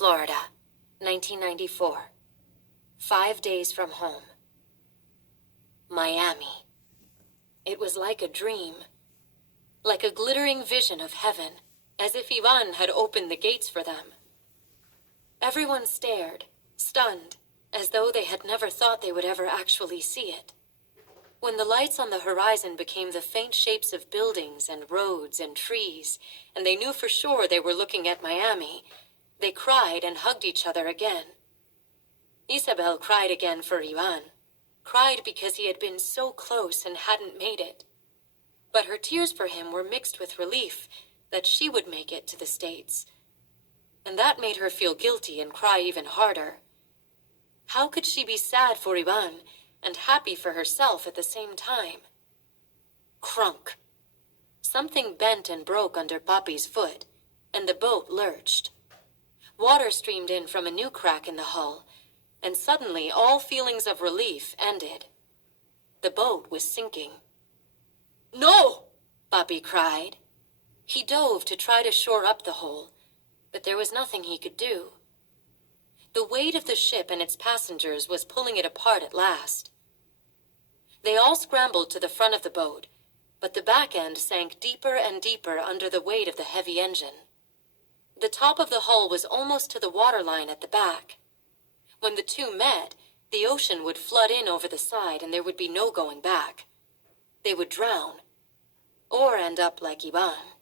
Florida, 1994. 5 days from home. Miami. It was like a dream. Like a glittering vision of heaven, as if Ivan had opened the gates for them. Everyone stared, stunned, as though they had never thought they would ever actually see it. When the lights on the horizon became the faint shapes of buildings and roads and trees, and they knew for sure they were looking at Miami, they cried and hugged each other again. Isabel cried again for Ivan, cried because he had been so close and hadn't made it. But her tears for him were mixed with relief that she would make it to the States. And that made her feel guilty and cry even harder. How could she be sad for Ivan and happy for herself at the same time? Crunk. Something bent and broke under Papi's foot, and the boat lurched. Water streamed in from a new crack in the hull, and suddenly all feelings of relief ended. The boat was sinking. "No!" Papi cried. He dove to try to shore up the hole, but there was nothing he could do. The weight of the ship and its passengers was pulling it apart at last. They all scrambled to the front of the boat, but the back end sank deeper and deeper under the weight of the heavy engine. The top of the hull was almost to the waterline at the back. When the two met, the ocean would flood in over the side and there would be no going back. They would drown, or end up like Ivan.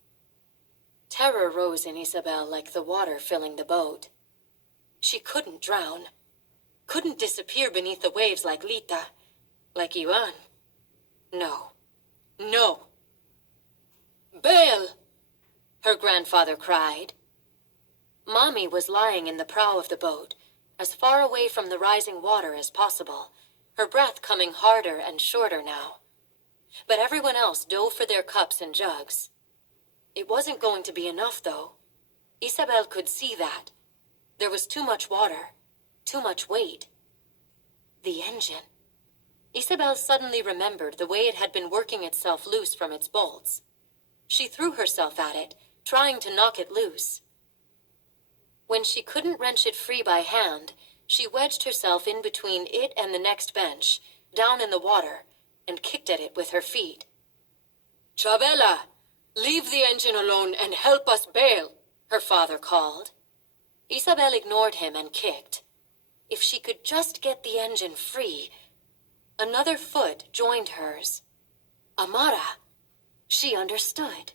Terror rose in Isabel like the water filling the boat. She couldn't drown, couldn't disappear beneath the waves like Lita, like Ivan. No, no. "Bail!" her grandfather cried. Mommy was lying in the prow of the boat, as far away from the rising water as possible, her breath coming harder and shorter now. But everyone else dove for their cups and jugs. It wasn't going to be enough, though. Isabel could see that. There was too much water, too much weight. The engine. Isabel suddenly remembered the way it had been working itself loose from its bolts. She threw herself at it, trying to knock it loose. When she couldn't wrench it free by hand, she wedged herself in between it and the next bench, down in the water, and kicked at it with her feet. "Chavela, leave the engine alone and help us bail," her father called. Isabel ignored him and kicked. If she could just get the engine free. Another foot joined hers. Amara. She understood.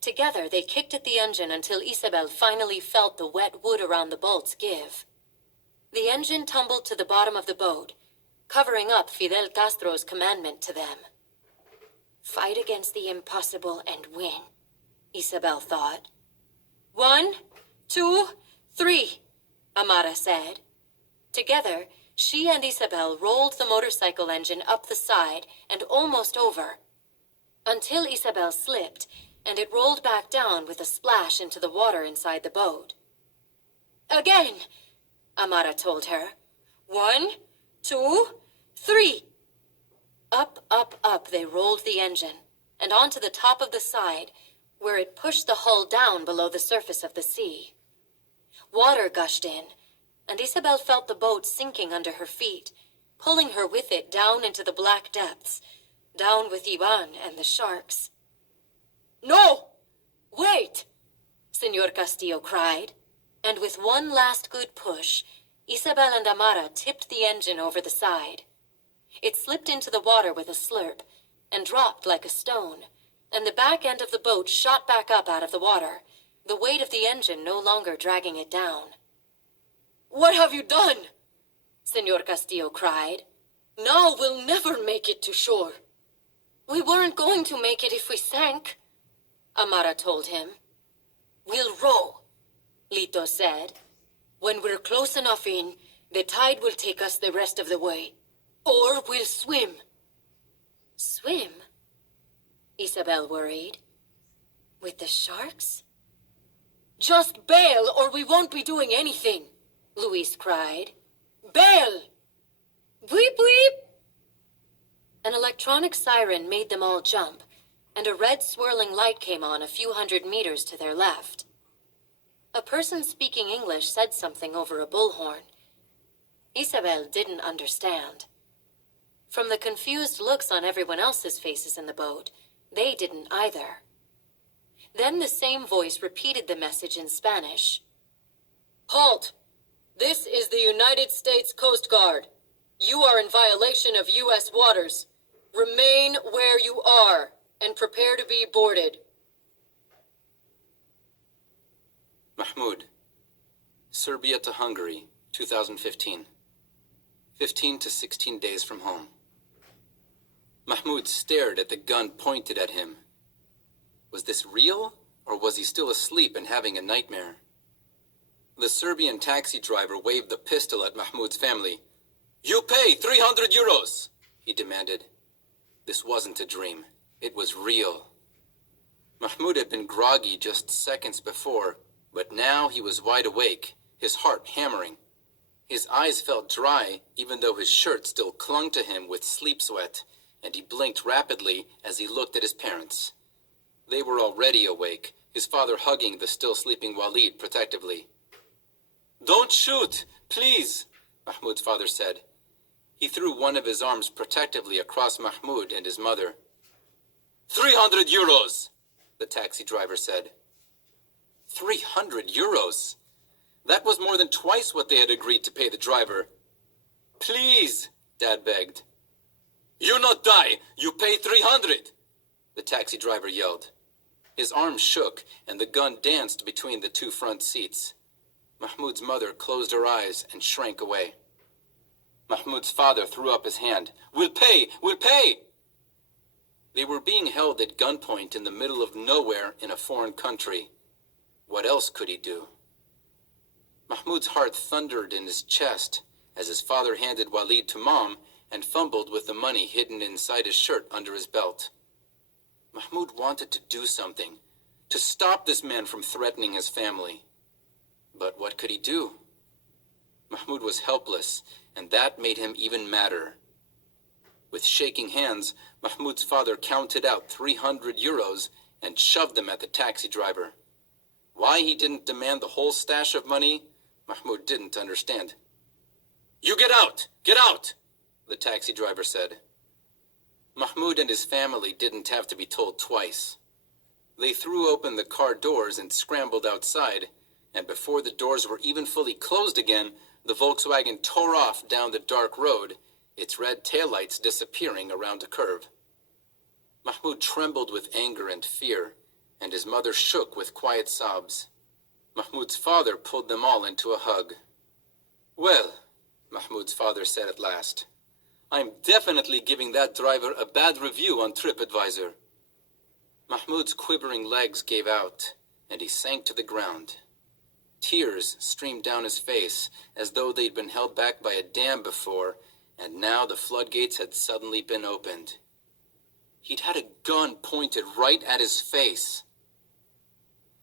Together, they kicked at the engine until Isabel finally felt the wet wood around the bolts give. The engine tumbled to the bottom of the boat, covering up Fidel Castro's commandment to them. Fight against the impossible and win, Isabel thought. 1, 2, 3, Amara said. Together, she and Isabel rolled the motorcycle engine up the side and almost over, until Isabel slipped and it rolled back down with a splash into the water inside the boat. "Again," Amara told her. 1, 2, 3. Up, up, up they rolled the engine, and onto the top of the side, where it pushed the hull down below the surface of the sea. Water gushed in, and Isabel felt the boat sinking under her feet, pulling her with it down into the black depths, down with Ivan and the sharks. "No! Wait!" Senor Castillo cried, and with one last good push, Isabel and Amara tipped the engine over the side. It slipped into the water with a slurp, and dropped like a stone, and the back end of the boat shot back up out of the water, the weight of the engine no longer dragging it down. "What have you done?" Senor Castillo cried. "Now we'll never make it to shore." "We weren't going to make it if we sank," Amara told him. "We'll row," Lito said. "When we're close enough in, the tide will take us the rest of the way. Or we'll swim." "Swim?" Isabel worried. "With the sharks?" "Just bail or we won't be doing anything," Luis cried. "Bail!" "Bleep, bleep!" An electronic siren made them all jump, and a red swirling light came on a few hundred meters to their left. A person speaking English said something over a bullhorn. Isabel didn't understand. From the confused looks on everyone else's faces in the boat, they didn't either. Then the same voice repeated the message in Spanish. Halt! This is the United States Coast Guard. You are in violation of U.S. waters. Remain where you are and prepare to be boarded. Mahmoud, Serbia to Hungary, 2015. 15 to 16 days from home. Mahmoud stared at the gun pointed at him. Was this real, or was he still asleep and having a nightmare? The Serbian taxi driver waved the pistol at Mahmoud's family. "You pay 300 euros, he demanded. This wasn't a dream. It was real. Mahmoud had been groggy just seconds before, but now he was wide awake, his heart hammering. His eyes felt dry, even though his shirt still clung to him with sleep sweat, and he blinked rapidly as he looked at his parents. They were already awake, his father hugging the still sleeping Walid protectively. "Don't shoot, please," Mahmoud's father said. He threw one of his arms protectively across Mahmoud and his mother. 300 euros, the taxi driver said. 300 euros? That was more than twice what they had agreed to pay the driver. "Please," Dad begged. "You not die, you pay 300, the taxi driver yelled. His arms shook and the gun danced between the two front seats. Mahmoud's mother closed her eyes and shrank away. Mahmoud's father threw up his hand. We'll pay! We'll pay! They were being held at gunpoint in the middle of nowhere in a foreign country. What else could he do? Mahmoud's heart thundered in his chest as his father handed Walid to Mom and fumbled with the money hidden inside his shirt under his belt. Mahmoud wanted to do something, to stop this man from threatening his family. But what could he do? Mahmoud was helpless, and that made him even madder. With shaking hands, Mahmoud's father counted out 300 euros and shoved them at the taxi driver. Why he didn't demand the whole stash of money, Mahmoud didn't understand. "You get out! Get out!" the taxi driver said. Mahmoud and his family didn't have to be told twice. They threw open the car doors and scrambled outside, and before the doors were even fully closed again, the Volkswagen tore off down the dark road, its red taillights disappearing around a curve. Mahmoud trembled with anger and fear, and his mother shook with quiet sobs. Mahmoud's father pulled them all into a hug. "Well," Mahmoud's father said at last, "I'm definitely giving that driver a bad review on TripAdvisor." Mahmoud's quivering legs gave out, and he sank to the ground. Tears streamed down his face as though they'd been held back by a dam before, and now the floodgates had suddenly been opened. He'd had a gun pointed right at his face.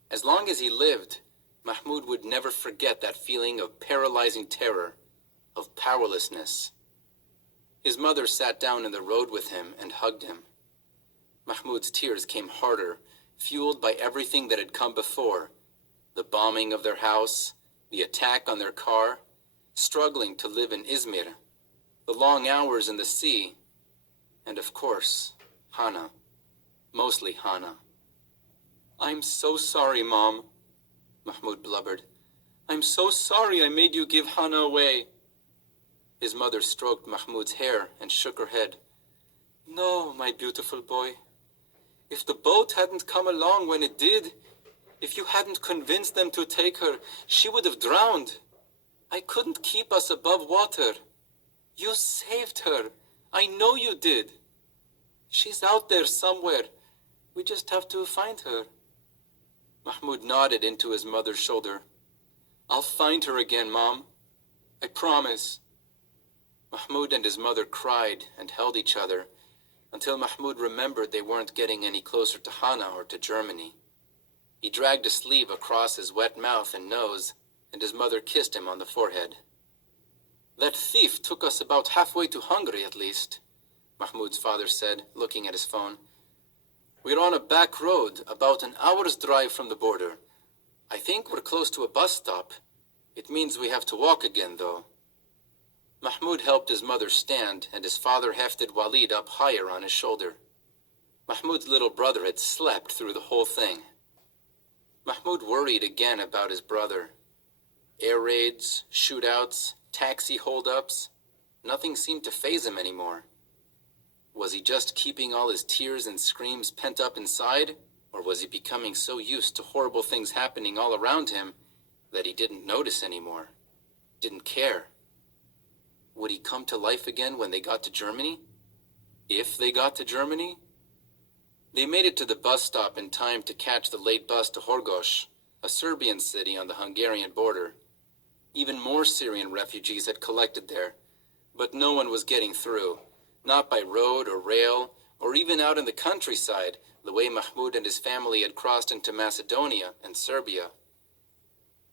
As long as he lived, Mahmoud would never forget that feeling of paralyzing terror, of powerlessness. His mother sat down in the road with him and hugged him. Mahmoud's tears came harder, fueled by everything that had come before. The bombing of their house, the attack on their car, struggling to live in Izmir, the long hours in the sea, and of course, Hana. Mostly Hana. "I'm so sorry, Mom," Mahmoud blubbered. "I'm so sorry I made you give Hana away." His mother stroked Mahmoud's hair and shook her head. "No, my beautiful boy. If the boat hadn't come along when it did, if you hadn't convinced them to take her, she would have drowned. I couldn't keep us above water. You saved her. I know you did. She's out there somewhere. We just have to find her." Mahmoud nodded into his mother's shoulder. "I'll find her again, Mom. I promise." Mahmoud and his mother cried and held each other until Mahmoud remembered they weren't getting any closer to Hana or to Germany. He dragged a sleeve across his wet mouth and nose, and his mother kissed him on the forehead. "That thief took us about halfway to Hungary, at least," Mahmoud's father said, looking at his phone. "We're on a back road, about an hour's drive from the border. I think we're close to a bus stop. It means we have to walk again, though. Mahmoud helped his mother stand, and his father hefted Walid up higher on his shoulder. Mahmoud's little brother had slept through the whole thing. Mahmoud worried again about his brother. Air raids, shootouts, taxi holdups. Nothing seemed to faze him anymore. Was he just keeping all his tears and screams pent up inside, or was he becoming so used to horrible things happening all around him that he didn't notice anymore, didn't care? Would he come to life again when they got to Germany? If they got to Germany? They made it to the bus stop in time to catch the late bus to Horgosh, a Serbian city on the Hungarian border. Even more Syrian refugees had collected there, but no one was getting through, not by road or rail, or even out in the countryside, the way Mahmoud and his family had crossed into Macedonia and Serbia.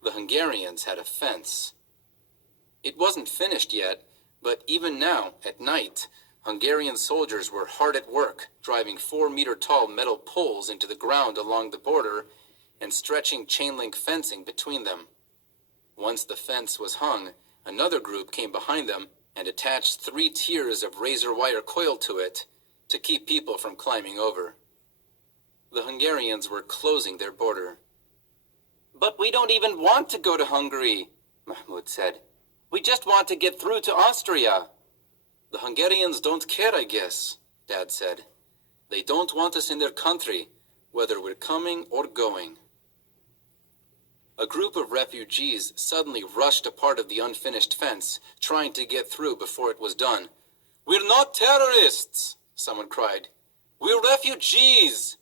The Hungarians had a fence. It wasn't finished yet, but even now, at night, Hungarian soldiers were hard at work, driving 4-meter-tall metal poles into the ground along the border and stretching chain-link fencing between them. Once the fence was hung, another group came behind them and attached 3 tiers of razor wire coil to it to keep people from climbing over. The Hungarians were closing their border. "But we don't even want to go to Hungary," Mahmoud said. "We just want to get through to Austria." "The Hungarians don't care, I guess," Dad said. "They don't want us in their country, whether we're coming or going." A group of refugees suddenly rushed a part of the unfinished fence, trying to get through before it was done. "We're not terrorists," someone cried. "We're refugees."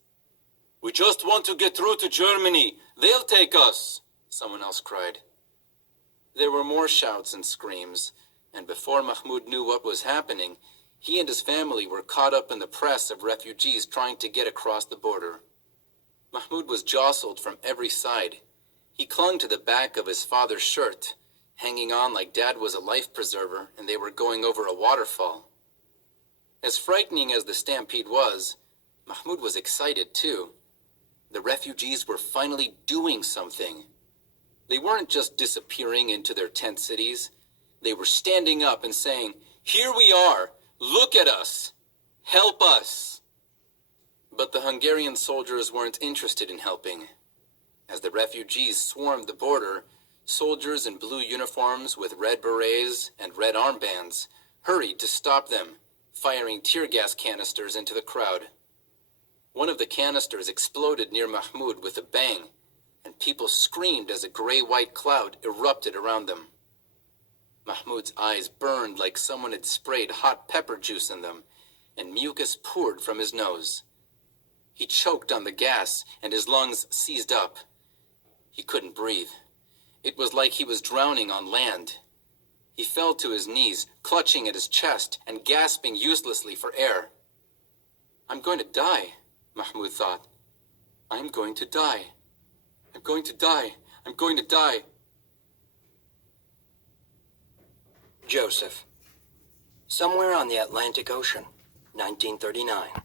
"We just want to get through to Germany. They'll take us," someone else cried. There were more shouts and screams, and before Mahmoud knew what was happening, he and his family were caught up in the press of refugees trying to get across the border. Mahmoud was jostled from every side. He clung to the back of his father's shirt, hanging on like Dad was a life preserver and they were going over a waterfall. As frightening as the stampede was, Mahmoud was excited too. The refugees were finally doing something. They weren't just disappearing into their tent cities. They were standing up and saying, "Here we are! Look at us! Help us!" But the Hungarian soldiers weren't interested in helping. As the refugees swarmed the border, soldiers in blue uniforms with red berets and red armbands hurried to stop them, firing tear gas canisters into the crowd. One of the canisters exploded near Mahmoud with a bang, and people screamed as a gray-white cloud erupted around them. Mahmoud's eyes burned like someone had sprayed hot pepper juice in them, and mucus poured from his nose. He choked on the gas, and his lungs seized up. He couldn't breathe. It was like he was drowning on land. He fell to his knees, clutching at his chest and gasping uselessly for air. "I'm going to die," Mahmoud thought. "I'm going to die. I'm going to die. I'm going to die." Joseph. Somewhere on the Atlantic Ocean, 1939.